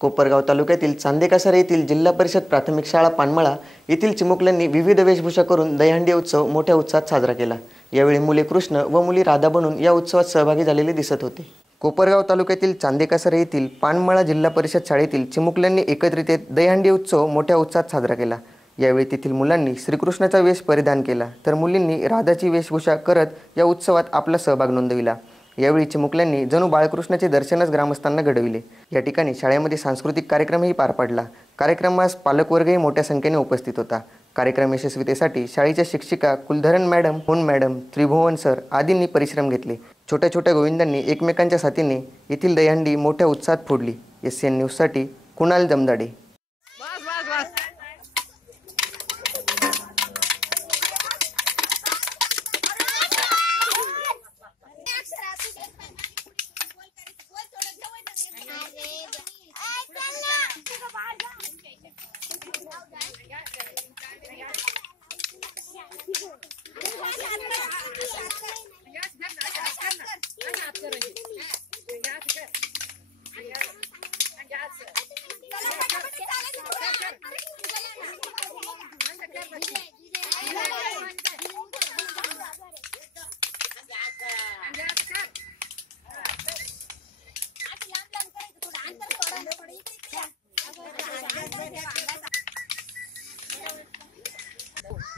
कोपरगाव तालुक्यातील चांदेकासर येथील जिल्हा परिषद प्राथमिक शाळा पानमळा येथील चिमुकल्यांनी विविध वेशभूषा करून दहीहंडी उत्सव मोठ्या उत्साहात साजरा केला. यावेळी मुले कृष्ण व मुली राधा बनून या उत्सवात सहभागी झालेले दिसत होते. कोपरगाव तालुक्यातील चांदेकासर येथील पानमळा जिल्हा परिषद शाळेतील चिमुकल्यांनी एकत्रित येत दहीहंडी उत्सव मोठ्या उत्साहात साजरा केला. यावेळी तेथील मुलांनी श्रीकृष्णाचा वेश परिधान केला. तर मुलींनी राधाची वेशभूषा करत या उत्सवात आपला सहभाग नोंदविला. यावेळी चिमुकल्यांनी जणू बाळकृष्णाचे दर्शनच ग्रामस्थांना घडविले. या ठिकाणी शाळेमध्ये सांस्कृतिक कार्यक्रमही पार पडला. कार्यक्रमास पालकवर्गही मोठ्या संख्येने उपस्थित होता. कार्यक्रम यशस्वीतेसाठी शाळेच्या शिक्षिका कुलधरण मॅडम हुन मॅडम त्रिभुवन सर आदींनी परिश्रम घेतले. छोट्या छोट्या गोविंदांनी एकमेकांच्या साथीने येथील दहीहंडी मोठ्या उत्साहात फोडली. एस सी एन न्यूजसाठी कुणाल जमदाडे.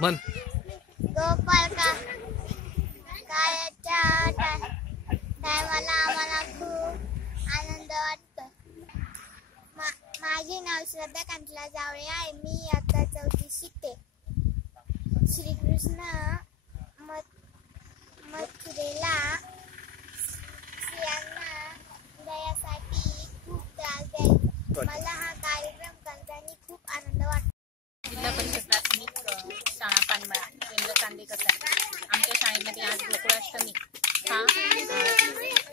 मन. गोपाल का? कायाच्या टायमाला आम्हाला खूप आनंद वाटतो. मा- माझे नाव श्रद्धा कांतला जावळे आहे. मी आता चौथी शिकते. श्रीकृष्ण मथ मथुरेला स्त्रियांना दयासाठी खूप त्रास द्यायचे. मला हा कार्यक्रम करताना खूप आनंद वाटतो जिल्हा परिषद प्राथमिक अ, शाळा पानमळा केंद्र चांदेकसा आमच्या शाळेमध्ये आज गोकुळाष्टमी हा अ,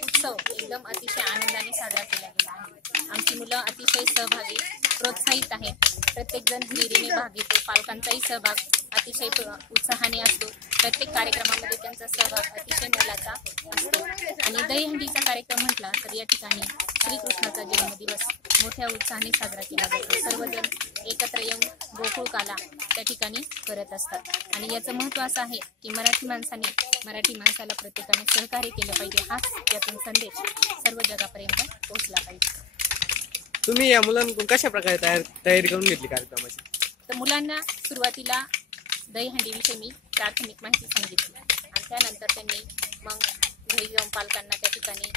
उत्सव एकदम अतिशय आनंदाने साजरा केला गेला आहे. आमची मुलं अतिशय सहभागी प्रोत्साहित आहेत प्रत्येकजण हिरिरीने भाग घेतो. पालकांचाही सहभाग अतिशय उत्साहाने असतो. प्रत्येक कार्यक्रमामध्ये त्यांचा सहभाग अतिशय मोलाचा असतो. आणि दहीहंडीचा कार्यक्रम म्हटला तर या ठिकाणी श्रीकृष्णाचा जन्मदिवस मोठ्या उत्साहाने साजरा केला जातो. सर्वजण एकत्र येऊन गोकुळकाला त्या ठिकाणी करत असतात. आणि याचं महत्त्व असं आहे की मराठी माणसाने मराठी माणसाला प्रत्येकाने सहकार्य केलं पाहिजे. हाच यातून संदेश सर्व जगापर्यंत पोहोचला पाहिजे. तुम्ही या मुलांकडून कशा प्रकारे तयार तयारी करून घेतली कार्यक्रमाची? तर मुलांना सुरुवातीला दहीहंडीविषयी मी प्राथमिक माहिती सांगितली. आणि त्यानंतर त्यांनी मग घरी जाऊन पालकांना त्या ठिकाणी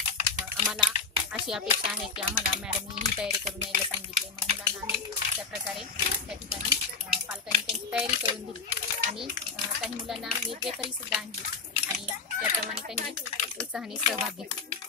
आम्हाला अशी अपेक्षा आहे की आम्हाला मॅडमनी ही तयारी करून यायला सांगितले. मग मुलांना आम्ही त्या प्रकारे त्या ठिकाणी पालकांनी त्यांची तयारी करून दिली. आणि काही मुलांना मिरजेकरीसुद्धा आणली. आणि त्याप्रमाणे त्यांनी उत्साहाने सहभाग घेतला.